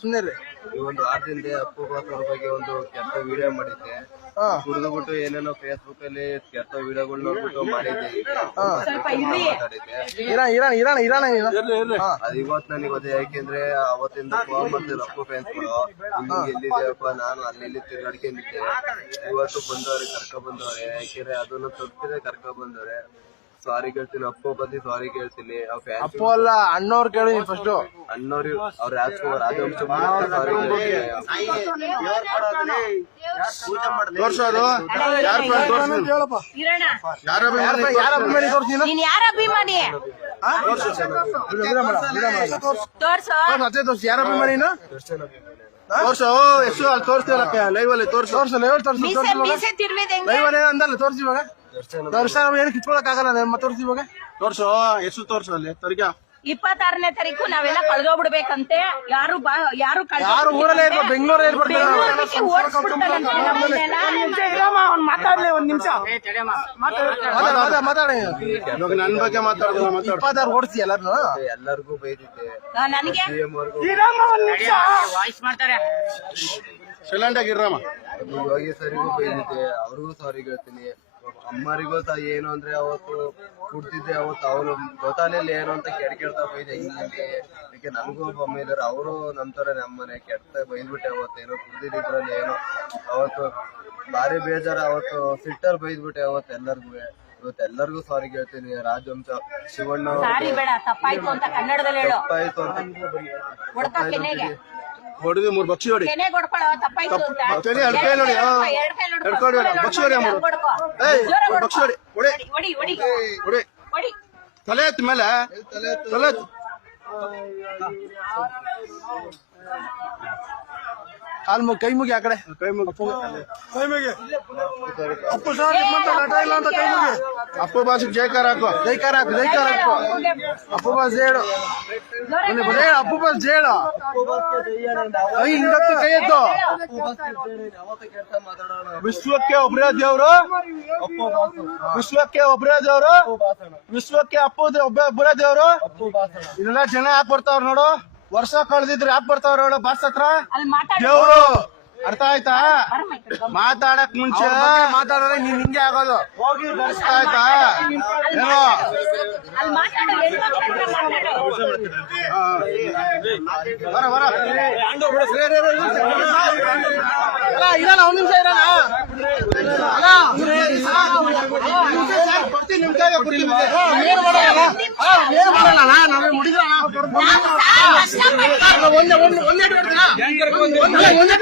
ಸುಮ್ಮನೆ ಈ ಒಂದು ವಾರದಿಂದ ಅಪ್ಪು ಬಗ್ಗೆ ಒಂದು ಕೆಟ್ಟ ವಿಡಿಯೋ ಮಾಡಿದ್ದೆ ಹಾ. ಕುಡಿದ್ಬಿಟ್ಟು ಏನೇನೋ ಫೇಸ್ಬುಕ್ ಅಲ್ಲಿ ಕೆಟ್ಟ ವಿಡಿಯೋಗಳು ನೋಡ್ಬಿಟ್ಟು ಮಾಡಿದ್ದೆ. ಮಾತಾಡಿದ್ದೆ ಇರಾನ್ ಇರ ಇರ. ಹಾ. ಅದು ಇವತ್ತು ನನಗೆ ಗೊತ್ತೆ ಯಾಕೆಂದ್ರೆ ಅವತ್ತಿಂದ ಫೋನ್ ಮಾಡ್ತಿದ್ರು ಅಪ್ಪು ಫ್ಯಾನ್ಸ್ಗಳು ನಿಮ್ಗೆ ಎಲ್ಲಿದೆಯಪ್ಪ ನಾನು ಅಲ್ಲಿ ಇಲ್ಲಿ ತಿರ್ಗಾಡ್ಕೊಂಡಿದ್ದೆ. ಇವತ್ತು ಬಂದವ್ರೆ ಕರ್ಕೊ ಬಂದವ್ರೆ. ಯಾಕೆಂದ್ರೆ ಅದನ್ನ ತಪ್ಪಿದ್ರೆ ಕರ್ಕೊ ಬಂದವ್ರೆ. ಸಾರಿ ಕೇಳ್ತೀನಿ ಅಪ್ಪು ಬದಿ ಸಾರಿ ಕೇಳ್ತೀನಿ ಫ್ಯಾನ್ಸ್ ಅಪ್ಪು ಅಲ್ಲ ಅಣ್ಣವ್ರು ಕೇಳಿ ಫಸ್ಟ್ ಅಣ್ಣವ್ರಿ ಅವ್ರ ರಾಜ್ಕುಮಾರ್ ರಾಜವಂಶ ಸಾರಿ ತೋರ್ಸೋದು ಯಾರು ಹೇಳಪ್ಪ ಯಾರ ಯಾರ ಅಭಿಮಾನಿ ತೋರ್ಸಿ? ನೀನ್? ಯಾರ ಅಭಿಮಾನಿ? ತೋರ್ಸು ಅದೇ ತೋರ್ಸಿ ಯಾರ ಅಭಿಮಾನಿನ ತೋರ್ಸು ಎಷ್ಟು ಅಲ್ಲಿ ತೋರಿಸ್ತೀವಲ್ಲ ಲೈವ್ ಅಲ್ಲಿ ತೋರ್ಸು. ತೋರ್ಸು ಲೈವ್ ತೋರ್ಸು ಲೈವ್ ಅಲ್ಲಿ ಅಂದಲ್ಲ ತೋರ್ಸಿ ಇವಾಗ. ದರ್ಶನ ಏನು ಕಿತ್ಕೊಳಕ್ ಆಗಲ್ಲ ಇವಾಗ. ತೋರ್ಸು ಎಷ್ಟು ತೋರ್ಸು ಅಲ್ಲಿ ತರ್ಗ. ಇಪ್ಪತ್ತಾರನೇ ತಾರೀಕು ನಾವೆಲ್ಲ ಕಳ್ದೋಗ್ಬಿಡ್ಬೇಕಂತೆ. ಯಾರು ಬಾ ಯಾರು ಯಾರು ಊರಲ್ಲೇ ಬೆಂಗಳೂರಿಗೆ ಓಡಿಸ್ಬಿಡ್ತಾರಂತೆ ನಮ್ಮನ್ನೆಲ್ಲ. ಮಾತಾಡ್ಲಿ ಒಂದ್ ನಿಮಿಷ. ಮಾತಾಡಿ ಇವಾಗ ನನ್ ಬಗ್ಗೆ ಮಾತಾಡೋದು ಇಪ್ಪತ್ತಾರು ಓಡಿಸಿ ಎಲ್ಲಾರು ಎಲ್ಲರಿಗೂ ಬೈದಿದ್ದೆ ಆ, ನನಗೆ? ಸೈಲೆಂಟ್ ಆಗಿರ್ರಮ್ಮ ಅದು ಯೋಗಿ ಸರಿಗೂ ಬೈದಿದ್ದೆ ಅವ್ರಿಗೂ ಸಾರಿ ಹೇಳ್ತೀನಿ ಅಮ್ಮರಿಗೂ ಸಹ ಏನು ಅಂದ್ರೆ ಅವತ್ತು ಕುಡ್ತಿದ್ದೆ ಅವತ್ತು ಅವನು ಗೊತ್ತಾಗಲಿಲ್ಲ ಏನು ಅಂತ ಕೆಡ್ ಕೆಡ್ತಾ ಬೈದೆ ಹಿಂಗೆ ಅದಕ್ಕೆ ನನಗೂ ಇದಾರೆ ಅವರು ನಮ್ ತರ ನಮ್ಮನೆ ಕೆಟ್ಟ ಬೈದ್ಬಿಟ್ಟೆ ಅವತ್ತು ಏನೋ ಕುಡ್ದಿದ್ರಲ್ಲಿ ಏನೋ. ಅವತ್ತು ಭಾರಿ ಬೇಜಾರ. ಅವತ್ತು ಸಿಟ್ಟರ್ ಬೈದ್ಬಿಟ್ಟೆ ಅವತ್ತು ಎಲ್ಲರಿಗೂ. ಇವತ್ತು ಎಲ್ಲರಿಗೂ ಸಾರಿ ಕೇಳ್ತೀನಿ. ರಾಜವಂಶ ಶಿವಣ್ಣ ಅವ್ರು ತಪ್ಪಾಯ್ತು ಅಂತ ಹೊಡೆದು ಮೂರು ಬಕ್ಷಿ ಹೊಡಿ. ಕೈ ನೋಡಿ, ಹಾ. ಎರಡ್ ಕೈ ನೋಡ್ಕೊ, ನೋಡಿ, ಬಕ್ಷಿ ಹೊಡಿ ಏಯ್, ಬಕ್ಷಿ ಹೊಡಿ, ಹೊಡಿ. ಹೊಡಿ ಹೊಡಿ ಹೊಡಿ. ಹೊಡಿ. ತಲೆ ಎತ್ತ ಮೇಲೆ. ತಲೆ ಎತ್ತು. ಕಾಲ್ ಮುಗಿ ಕೈ ಮುಗಿ ಆ ಕಡೆ. ಕೈ ಮುಗಿ. ಕೈ ಮುಗಿ. ಅಪ್ಪು ಸರ್ ನಿಮ್ಮಂತ ನಟ ಇಲ್ಲ ಅಂತ ಕೈ ಮುಗಿ. ಅಪ್ಪು ಬಾಸಿಗೆ ಜೈಕಾರ ಹಾಕು. ಜೈಕಾರ ಹಾಕು ಜೈಕಾರ ಹಾಕು. ಅಪ್ಪು ಬಾಸ್ ಹೇಳು ಬನ್ನಿ ಅಪ್ಪು ಬಾಸ್ ಕೈ ಹಿಂಗತ್ತು ಕೈ ಎತ್ತು ವಿಶ್ವಕ್ಕೆ ಒಬ್ರೇ ದೇವ್ರು ವಿಶ್ವಕ್ಕೆ ಒಬ್ರೇ ಅವರು. ವಿಶ್ವಕ್ಕೆ ಅಪ್ಪು ಒಬ್ಬ ಒಬ್ಬರೇ ದೇವ್ರು ಇದೆಲ್ಲ ಜನ ಯಾಕೆ ಬರ್ತಾವ್ರ ನೋಡು. ವರ್ಷ ಕಳೆದಿದ್ರು ಯಾಕೆ ಬರ್ತಾವ್ರ ನೋಡು ಬಸ್ ಹತ್ರ? ದೇವ್ರು ಅರ್ಥ ಆಯ್ತಾ? ಮಾತಾಡಕ್ ಮುಂಚೆ. ಮಾತಾಡಿದ್ರೆ ನೀನ್ ಹಿಂಗೆ ಆಗೋದು. ಹೋಗಿ ಅರ್ಥ ಆಯ್ತಾ? ಏನೋ ಬರ ಬರ. ಇರಲ್ಲ ಒಂದ್ ನಿಮಿಷ ಇರಲ್ಲ. ಅಲ್ಲ ಕೊಡ್ತೀನಿ ನಿಮ್ ಕೈಗೆ ಕೊಡ್ತೀನಿ ಏನು ಮಾಡಲ್ಲ ಏನು ಮಾಡಲ್ಲ ನಾವೇ ಮುಡಿದ್ರ ಒಂದೇ ಒಂದೇ ಒಂದೇ ಒಂದೇ